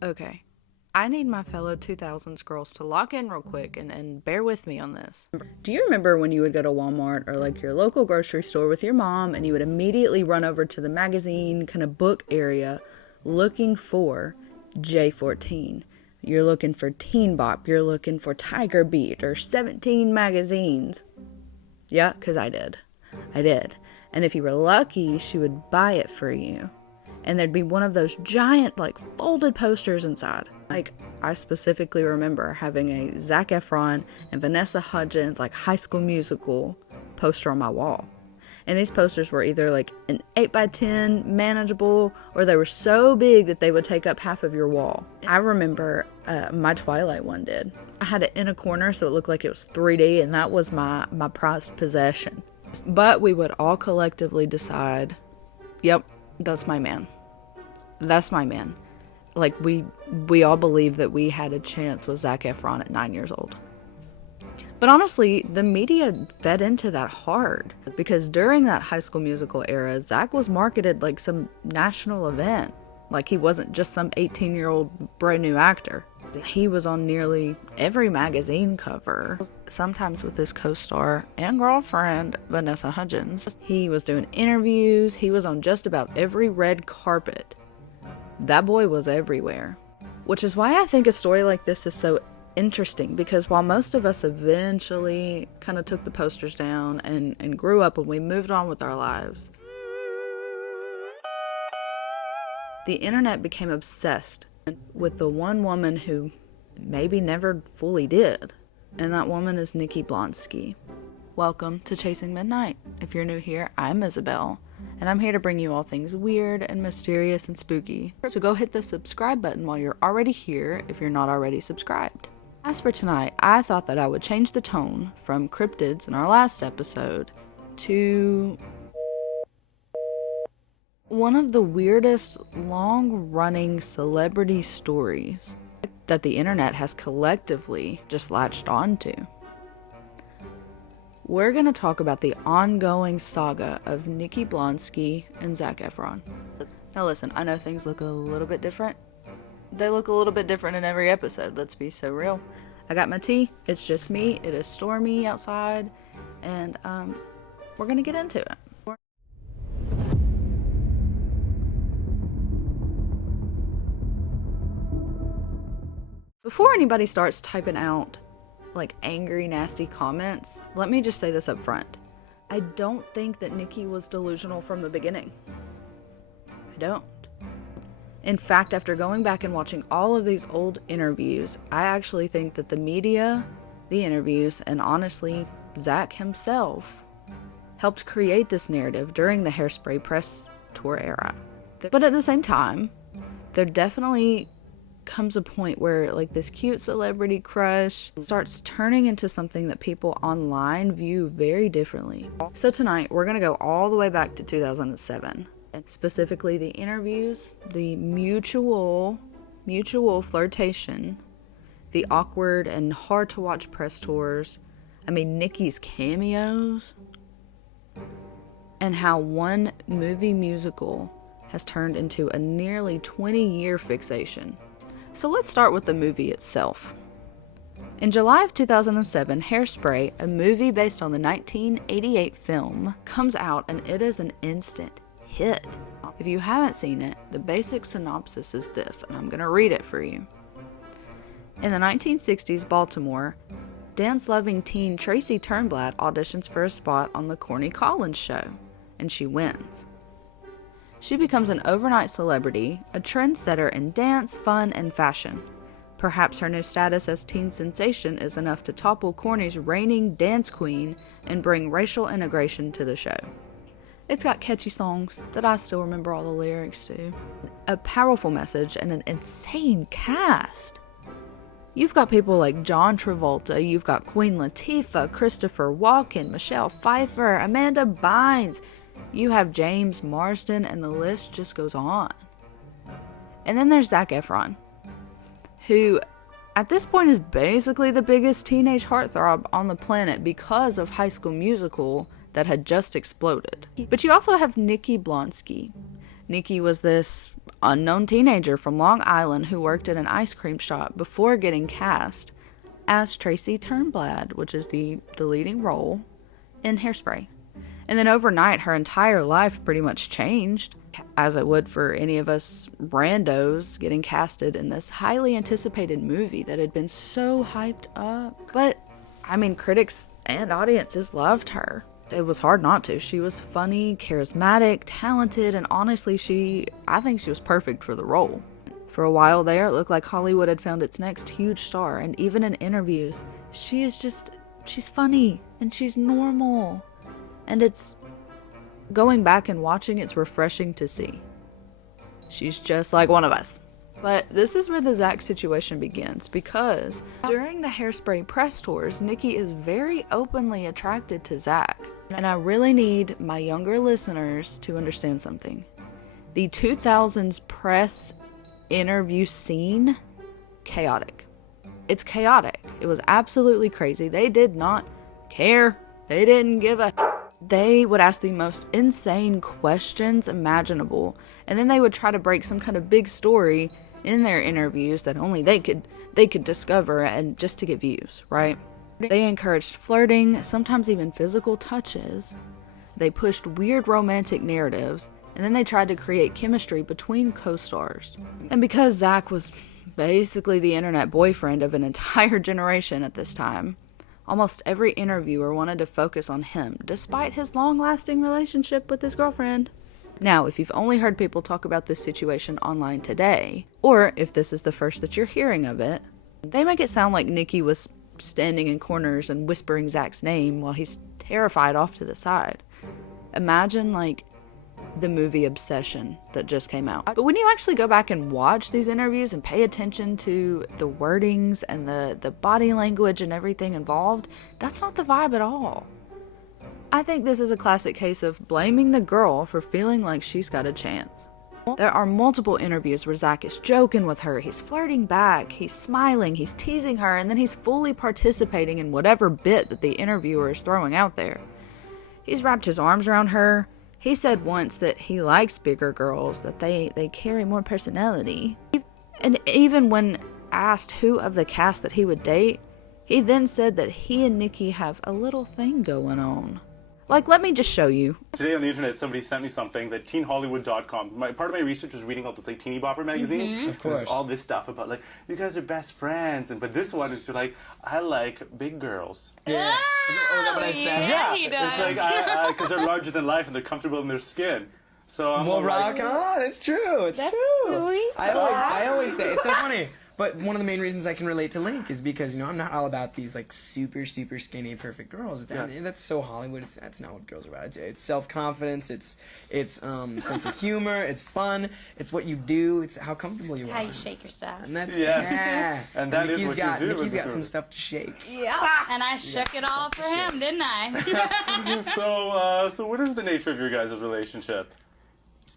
Okay, I need my fellow 2000s girls to lock in real quick and bear with me on this. Do you remember when you would go to Walmart or like your local grocery store with your mom and you would immediately run over to the magazine kind of book area looking for J14? You're looking for Teen Bop, you're looking for Tiger Beat or 17 magazines. Yeah, because I did. I did. And if you were lucky, she would buy it for you. And there'd be one of those giant, like, folded posters inside. Like, I specifically remember having a Zac Efron and Vanessa Hudgens, like, High School Musical poster on my wall. And these posters were either, like, an 8x10 manageable, or they were so big that they would take up half of your wall. I remember my Twilight one did. I had it in a corner so it looked like it was 3D, and that was my prized possession. But we would all collectively decide, yep, that's my man. That's my man. Like, we all believed that we had a chance with Zac Efron at 9 years old. But honestly, the media fed into that hard. Because during that High School Musical era, Zac was marketed like some national event. Like, he wasn't just some 18-year-old brand new actor. He was on nearly every magazine cover, sometimes with his co-star and girlfriend, Vanessa Hudgens. He was doing interviews. He was on just about every red carpet. That boy was everywhere. Which is why I think a story like this is so interesting, because while most of us eventually kind of took the posters down and grew up and we moved on with our lives, the internet became obsessed with the one woman who maybe never fully did. And that woman is Nikki Blonsky. Welcome to Chasing Midnight. If you're new here, I'm Isabelle, and I'm here to bring you all things weird and mysterious and spooky. So go hit the subscribe button while you're already here if you're not already subscribed. As for tonight, I thought that I would change the tone from cryptids in our last episode to one of the weirdest long-running celebrity stories that the internet has collectively just latched onto. We're going to talk about the ongoing saga of Nikki Blonsky and Zac Efron. Now listen, I know things look a little bit different. They look a little bit different in every episode, let's be so real. I got my tea, it's just me, it is stormy outside, and we're going to get into it. Before anybody starts typing out like angry, nasty comments, let me just say this up front. I don't think that Nikki was delusional from the beginning. I don't. In fact, after going back and watching all of these old interviews, I actually think that the media, the interviews, and honestly, Zac himself helped create this narrative during the Hairspray press tour era. But at the same time, there definitely comes a point where like this cute celebrity crush starts turning into something that people online view very differently. So tonight we're gonna go all the way back to 2007, and specifically the interviews, the mutual flirtation, the awkward and hard to watch press tours, Nikki's cameos, and how one movie musical has turned into a nearly 20-year fixation. So let's start with the movie itself. In July of 2007, Hairspray, a movie based on the 1988 film, comes out, and it is an instant hit. If you haven't seen it, the basic synopsis is this, and I'm going to read it for you. In the 1960s Baltimore, dance-loving teen Tracy Turnblad auditions for a spot on the Corny Collins show, and she wins. She becomes an overnight celebrity, a trendsetter in dance, fun, and fashion. Perhaps her new status as teen sensation is enough to topple Corny's reigning dance queen and bring racial integration to the show. It's got catchy songs that I still remember all the lyrics to, a powerful message, and an insane cast. You've got people like John Travolta, you've got Queen Latifah, Christopher Walken, Michelle Pfeiffer, Amanda Bynes. You have James Marsden, and the list just goes on. And then there's Zac Efron, who at this point is basically the biggest teenage heartthrob on the planet because of High School Musical that had just exploded. But you also have Nikki Blonsky. Nikki was this unknown teenager from Long Island who worked at an ice cream shop before getting cast as Tracy Turnblad, which is the leading role in Hairspray. And then overnight, her entire life pretty much changed, as it would for any of us randos getting casted in this highly anticipated movie that had been so hyped up. But, I mean, critics and audiences loved her. It was hard not to. She was funny, charismatic, talented, and honestly, I think she was perfect for the role. For a while there, it looked like Hollywood had found its next huge star, and even in interviews, she's funny, and she's normal. And it's, going back and watching, it's refreshing to see. She's just like one of us. But this is where the Zac situation begins, because during the Hairspray press tours, Nikki is very openly attracted to Zac. And I really need my younger listeners to understand something. The 2000s press interview scene, chaotic. It's chaotic. It was absolutely crazy. They did not care. They didn't give a... They would ask the most insane questions imaginable, and then they would try to break some kind of big story in their interviews that only they could discover, and just to get views, right? They encouraged flirting, sometimes even physical touches. They pushed weird romantic narratives, and then they tried to create chemistry between co-stars. And because Zac was basically the internet boyfriend of an entire generation at this time, almost every interviewer wanted to focus on him, despite his long-lasting relationship with his girlfriend. Now, if you've only heard people talk about this situation online today, or if this is the first that you're hearing of it, they make it sound like Nikki was standing in corners and whispering Zac's name while he's terrified off to the side. Imagine, like, the movie Obsession that just came out. But when you actually go back and watch these interviews and pay attention to the wordings and the body language and everything involved, that's not the vibe at all. I think this is a classic case of blaming the girl for feeling like she's got a chance. There are multiple interviews where Zac is joking with her, he's flirting back, he's smiling, he's teasing her, and then he's fully participating in whatever bit that the interviewer is throwing out there. He's wrapped his arms around her. He said once that he likes bigger girls, that they carry more personality. And even when asked who of the cast that he would date, he then said that he and Nikki have a little thing going on. Like, let me just show you. Today on the internet, somebody sent me something that teenhollywood.com. Part of my research was reading all the teeny bopper magazines. Mm-hmm. Of course. There's all this stuff about, like, you guys are best friends. But this one is like, I like big girls. Yeah. Oh, is that what I said? Yeah. He does. It's like, because they're larger than life and they're comfortable in their skin. So I'm rock on. It's true. It's That's true. Sweet. I always say, it's so funny. But one of the main reasons I can relate to Link is because, I'm not all about these, like, super, super skinny, perfect girls. That's so Hollywood. That's not what girls are about. It's self-confidence. It's sense of humor. It's fun. It's what you do. It's how comfortable you are. It's how you shake your stuff. And that's, And that is what you do. Nikki's got some stuff to shake. Yeah. And I shook it all for him, didn't I? So what is the nature of your guys' relationship?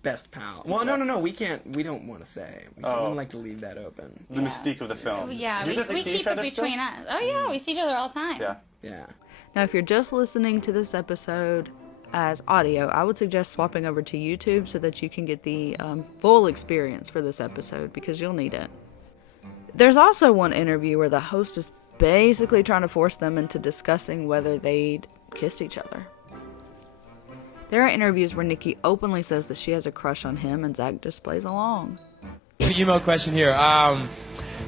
Best pal. Well, no. We don't want to say. We don't like to leave that open. The mystique of the film. Yeah, Do you guys, like, we see keep each other it between still? us. Oh, yeah, we see each other all the time. Yeah. Now, if you're just listening to this episode as audio, I would suggest swapping over to YouTube so that you can get the full experience for this episode, because you'll need it. There's also one interview where the host is basically trying to force them into discussing whether they'd kissed each other. There are interviews where Nikki openly says that she has a crush on him, and Zac just plays along. There's an email question here.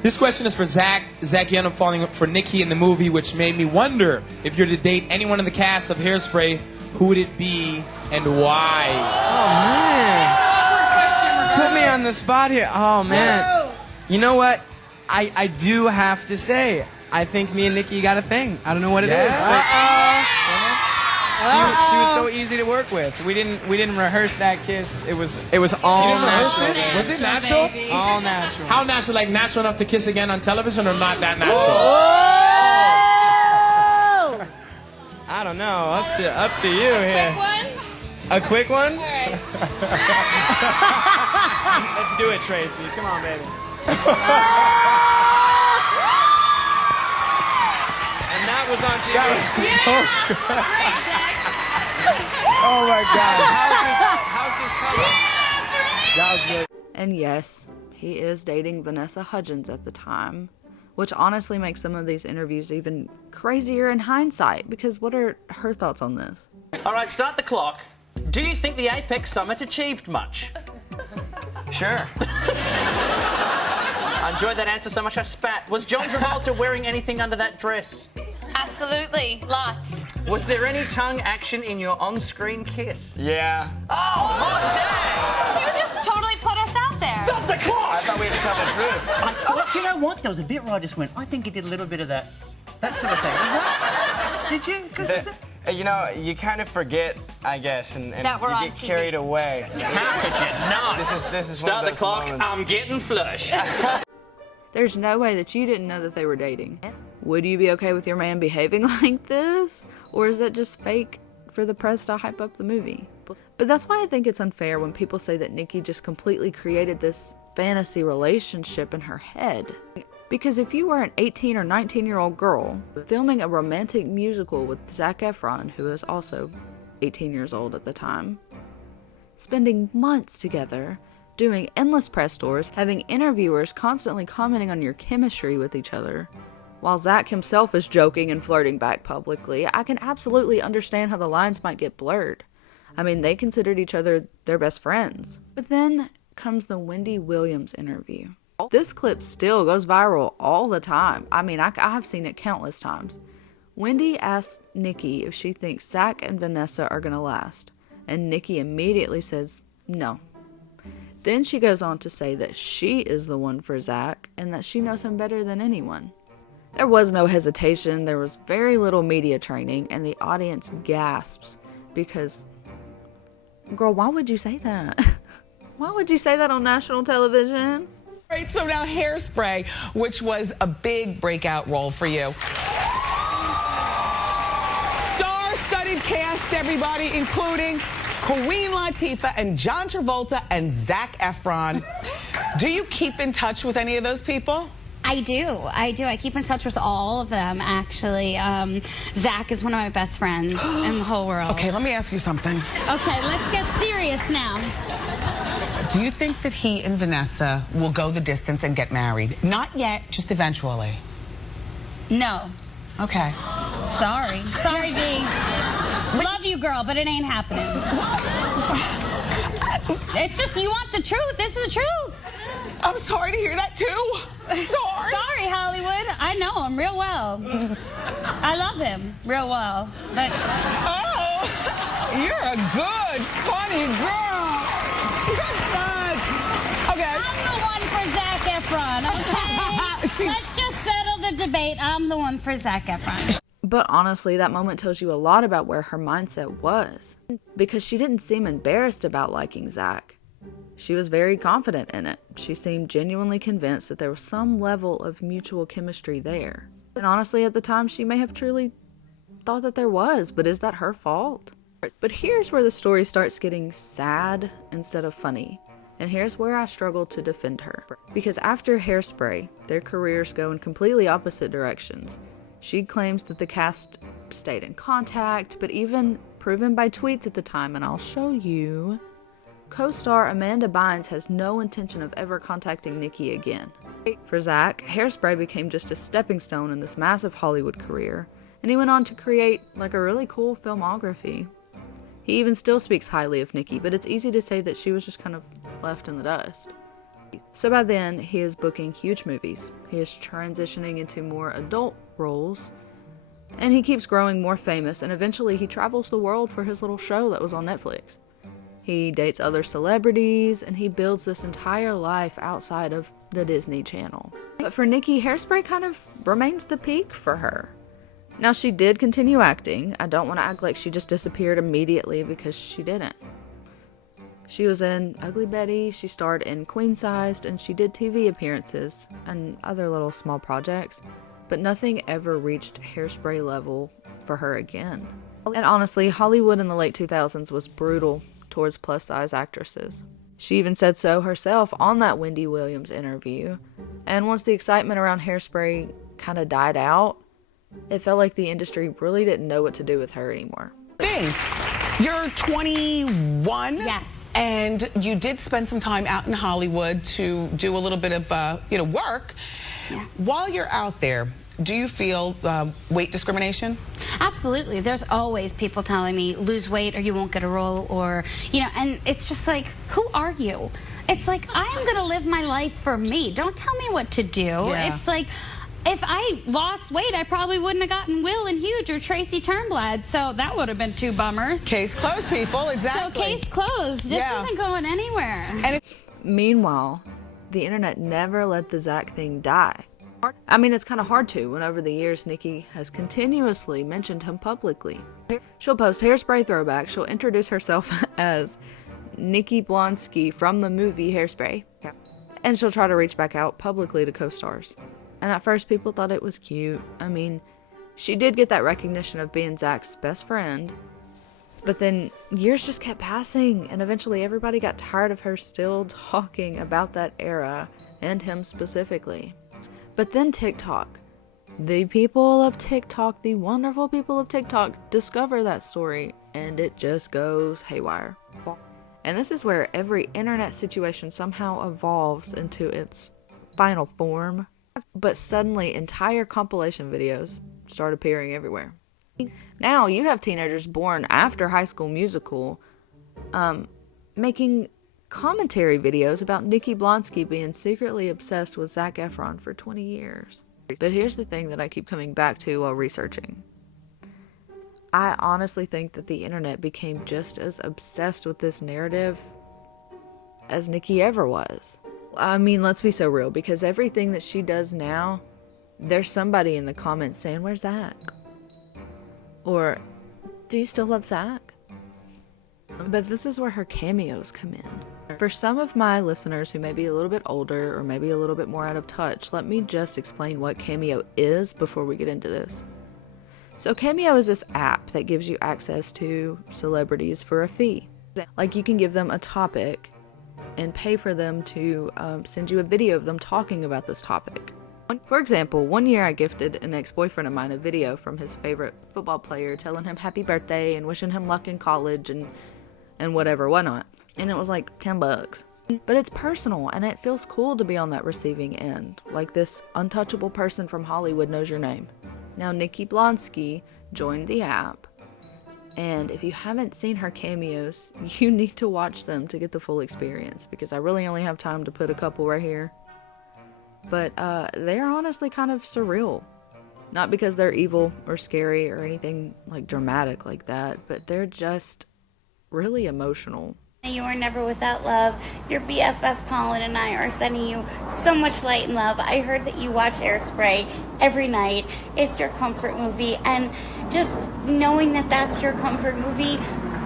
This question is for Zac. Zac, you end up falling for Nikki in the movie, which made me wonder if you're to date anyone in the cast of Hairspray, who would it be and why? Oh, man. Put me on the spot here. Oh, man. You know what? I do have to say, I think me and Nikki got a thing. I don't know what it is, but... She was so easy to work with. We didn't rehearse that kiss. It was all natural. Was it natural? Baby. All natural. How natural? Like natural enough to kiss again on television, or not that natural? Oh! I don't know. Up to you here. A quick one? All right. Let's do it, Tracy. Come on, baby. And that was on TV. Oh my God! How's this coming? That was good. And yes, he is dating Vanessa Hudgens at the time, which honestly makes some of these interviews even crazier in hindsight, because what are her thoughts on this? All right, start the clock. Do you think the Apex Summit achieved much? Sure. I enjoyed that answer so much I spat. Was John Travolta wearing anything under that dress? Absolutely. Lots. Was there any tongue action in your on-screen kiss? Yeah. Oh, hot You just totally put us out there. dang! Stop the clock! I thought we had to tell the truth. I thought, you know what? There was a bit where I just went, I think he did a little bit of that sort of thing. Was that? Did you? 'Cause You know, you kind of forget, I guess, and That we're you on get TV. carried away. how could you not? This is Start one the of those clock. moments. I'm getting flush. There's no way that you didn't know that they were dating. Would you be okay with your man behaving like this? Or is it just fake for the press to hype up the movie? But that's why I think it's unfair when people say that Nikki just completely created this fantasy relationship in her head. Because if you were an 18 or 19-year-old girl filming a romantic musical with Zac Efron, who is also 18 years old at the time, spending months together, doing endless press tours, having interviewers constantly commenting on your chemistry with each other, while Zac himself is joking and flirting back publicly, I can absolutely understand how the lines might get blurred. I mean, they considered each other their best friends. But then comes the Wendy Williams interview. This clip still goes viral all the time. I mean, I've seen it countless times. Wendy asks Nikki if she thinks Zac and Vanessa are gonna last, and Nikki immediately says no. Then she goes on to say that she is the one for Zac and that she knows him better than anyone. There was no hesitation, there was very little media training, and the audience gasps because, girl, why would you say that? Why would you say that on national television? Right, so now Hairspray, which was a big breakout role for you. Star-studded cast, everybody, including Queen Latifah and John Travolta and Zac Efron. Do you keep in touch with any of those people? I do. I keep in touch with all of them, actually. Zac is one of my best friends in the whole world. Okay, let me ask you something. Okay, let's get serious now. Do you think that he and Vanessa will go the distance and get married? Not yet, just eventually. No. Okay. Sorry. Sorry, D. Love you, girl, but it ain't happening. It's just, you want the truth. It's the truth. I'm sorry to hear that, too. Sorry, Hollywood. I know him real well. I love him real well. But Oh, you're a good, funny girl. Good fun. Okay. I'm the one for Zac Efron, okay? Let's just settle the debate. I'm the one for Zac Efron. But honestly, that moment tells you a lot about where her mindset was, because she didn't seem embarrassed about liking Zac. She was very confident in it. She seemed genuinely convinced that there was some level of mutual chemistry there. And honestly, at the time, she may have truly thought that there was, but is that her fault? But here's where the story starts getting sad instead of funny. And here's where I struggle to defend her. Because after Hairspray, their careers go in completely opposite directions. She claims that the cast stayed in contact, but even proven by tweets at the time, and I'll show you, co-star Amanda Bynes has no intention of ever contacting Nikki again. For Zac, Hairspray became just a stepping stone in this massive Hollywood career, and he went on to create like a really cool filmography. He even still speaks highly of Nikki, but it's easy to say that she was just kind of left in the dust. So by then, he is booking huge movies. He is transitioning into more adult roles, and he keeps growing more famous, and eventually he travels the world for his little show that was on Netflix. He dates other celebrities, and he builds this entire life outside of the Disney Channel. But for Nikki, Hairspray kind of remains the peak for her. Now, she did continue acting. I don't want to act like she just disappeared immediately, because she didn't. She was in Ugly Betty, she starred in Queen Sized, and she did TV appearances and other little small projects, but nothing ever reached Hairspray level for her again. And honestly, Hollywood in the late 2000s was brutal towards plus-size actresses. She even said so herself on that Wendy Williams interview, and once the excitement around Hairspray kind of died out, it felt like the industry really didn't know what to do with her anymore. You're 21. Yes. And you did spend some time out in Hollywood to do a little bit of, work. Yeah. While you're out there, do you feel weight discrimination? Absolutely. There's always people telling me, lose weight or you won't get a role, or, and it's just like, who are you? It's like, I am going to live my life for me. Don't tell me what to do. Yeah. It's like, if I lost weight, I probably wouldn't have gotten Will and Huge or Tracy Turnblad, so that would have been 2 bummers. Case closed, people. Exactly. So case closed. This isn't going anywhere. And Meanwhile, the internet never let the Zac thing die. I mean, it's kind of hard to when over the years Nikki has continuously mentioned him publicly. She'll post Hairspray throwbacks. She'll introduce herself as Nikki Blonsky from the movie Hairspray. And she'll try to reach back out publicly to co-stars. And at first people thought it was cute. I mean, she did get that recognition of being Zac's best friend. But then years just kept passing, and eventually everybody got tired of her still talking about that era, and him specifically. But then TikTok. The people of TikTok, the wonderful people of TikTok, discover that story, and it just goes haywire. And this is where every internet situation somehow evolves into its final form. But suddenly, entire compilation videos start appearing everywhere. Now, you have teenagers born after High School Musical making commentary videos about Nikki Blonsky being secretly obsessed with Zac Efron for 20 years. But here's the thing that I keep coming back to while researching. I honestly think that the internet became just as obsessed with this narrative as Nikki ever was. I mean, let's be so real, because everything that she does now, there's somebody in the comments saying, "Where's Zac?" Or, "Do you still love Zac?" But this is where her cameos come in. For some of my listeners who may be a little bit older or maybe a little bit more out of touch, let me just explain what Cameo is before we get into this. So Cameo is this app that gives you access to celebrities for a fee. Like, you can give them a topic and pay for them to send you a video of them talking about this topic. For example, one year I gifted an ex-boyfriend of mine a video from his favorite football player telling him happy birthday and wishing him luck in college and whatnot. And it was like $10. But it's personal, and it feels cool to be on that receiving end. Like, this untouchable person from Hollywood knows your name. Now, Nikki Blonsky joined the app, and if you haven't seen her cameos, you need to watch them to get the full experience, because I really only have time to put a couple right here. But they're honestly kind of surreal. Not because they're evil or scary or anything like dramatic like that, but they're just really emotional. You are never without love. Your BFF Colin and I are sending you so much light and love. I heard that you watch Hairspray every night. It's your comfort movie, and just knowing that that's your comfort movie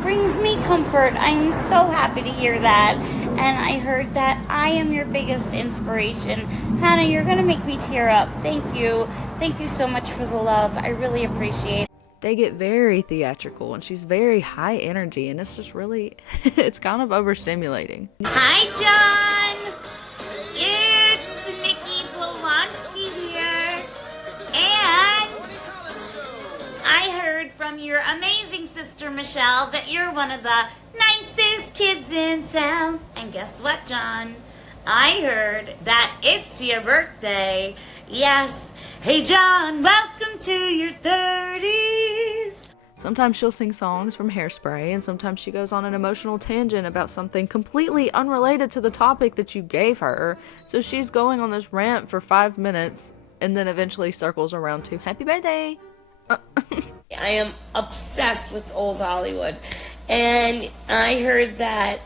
brings me comfort. I'm so happy to hear that. And I heard that I am your biggest inspiration. Hannah, you're going to make me tear up. Thank you. Thank you so much for the love. I really appreciate it. They get very theatrical, and she's very high energy, and it's just really, it's kind of overstimulating. Hi, John. It's Nikki Blonsky here. And I heard from your amazing sister, Michelle, that you're one of the nicest kids in town. And guess what, John? I heard that it's your birthday. Yes. Hey, John, welcome to your 30s. Sometimes she'll sing songs from Hairspray, and sometimes she goes on an emotional tangent about something completely unrelated to the topic that you gave her. So she's going on this rant for 5 minutes, and then eventually circles around to happy birthday. I am obsessed with old Hollywood, and I heard that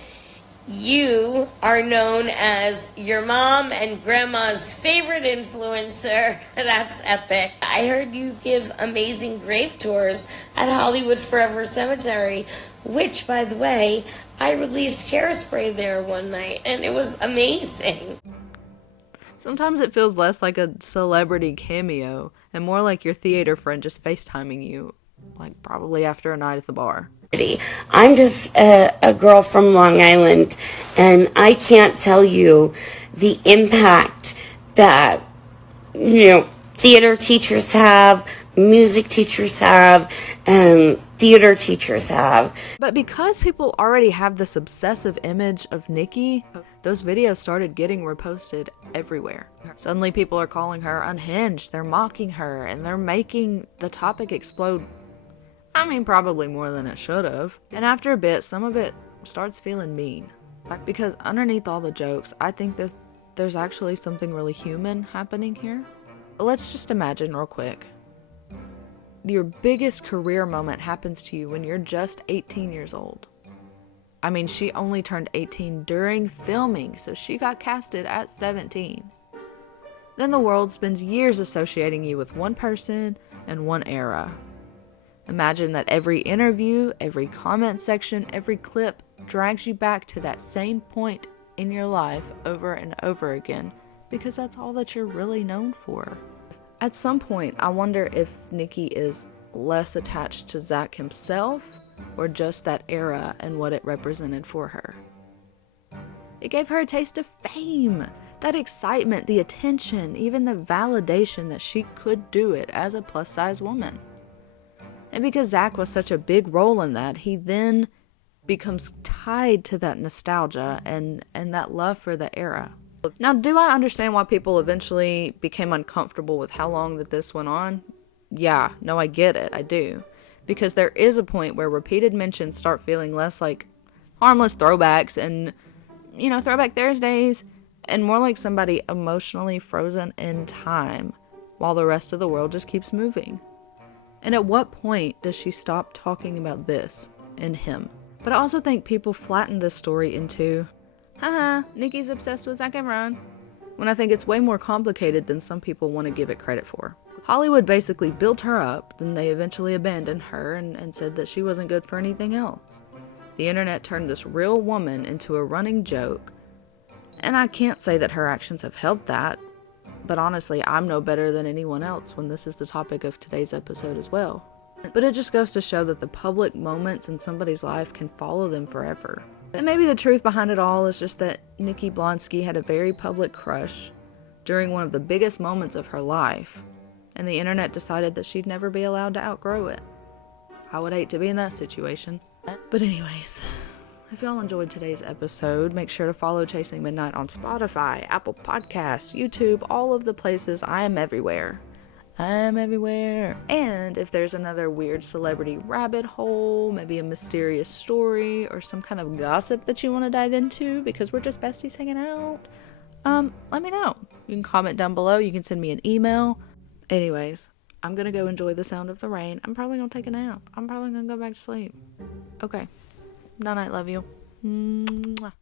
you are known as your mom and grandma's favorite influencer. That's epic. I heard you give amazing grave tours at Hollywood Forever Cemetery, which, by the way, I released Hairspray there one night, and it was amazing. Sometimes it feels less like a celebrity cameo and more like your theater friend just FaceTiming you, like probably after a night at the bar. I'm just a girl from Long Island, and I can't tell you the impact that, theater teachers have, music teachers have, and theater teachers have. But because people already have this obsessive image of Nikki, those videos started getting reposted everywhere. Suddenly people are calling her unhinged, they're mocking her, and they're making the topic explode. I mean, probably more than it should have. And after a bit, some of it starts feeling mean. Because underneath all the jokes, I think there's actually something really human happening here. Let's just imagine real quick. Your biggest career moment happens to you when you're just 18 years old. I mean, she only turned 18 during filming, so she got casted at 17. Then the world spends years associating you with one person and one era. Imagine that every interview, every comment section, every clip drags you back to that same point in your life over and over again, because that's all that you're really known for. At some point, I wonder if Nikki is less attached to Zac himself or just that era and what it represented for her. It gave her a taste of fame, that excitement, the attention, even the validation that she could do it as a plus-size woman. And because Zac was such a big role in that, he then becomes tied to that nostalgia and that love for the era. Now, do I understand why people eventually became uncomfortable with how long that this went on? Yeah, no, I get it, I do. Because there is a point where repeated mentions start feeling less like harmless throwbacks and, Throwback Thursdays, and more like somebody emotionally frozen in time while the rest of the world just keeps moving. And at what point does she stop talking about this and him? But I also think people flatten this story into, haha, Nikki's obsessed with Zac Efron, when I think it's way more complicated than some people want to give it credit for. Hollywood basically built her up, then they eventually abandoned her and said that she wasn't good for anything else. The internet turned this real woman into a running joke, and I can't say that her actions have helped that, but honestly, I'm no better than anyone else when this is the topic of today's episode as well. But it just goes to show that the public moments in somebody's life can follow them forever. And maybe the truth behind it all is just that Nikki Blonsky had a very public crush during one of the biggest moments of her life, and the internet decided that she'd never be allowed to outgrow it. I would hate to be in that situation. But anyways, if y'all enjoyed today's episode, make sure to follow Chasing Midnight on Spotify, Apple Podcasts, YouTube, all of the places. I am everywhere. I'm everywhere. And if there's another weird celebrity rabbit hole, maybe a mysterious story, or some kind of gossip that you want to dive into because we're just besties hanging out, let me know. You can comment down below. You can send me an email. Anyways, I'm going to go enjoy the sound of the rain. I'm probably going to take a nap. I'm probably going to go back to sleep. Okay. Night, love you. Mwah.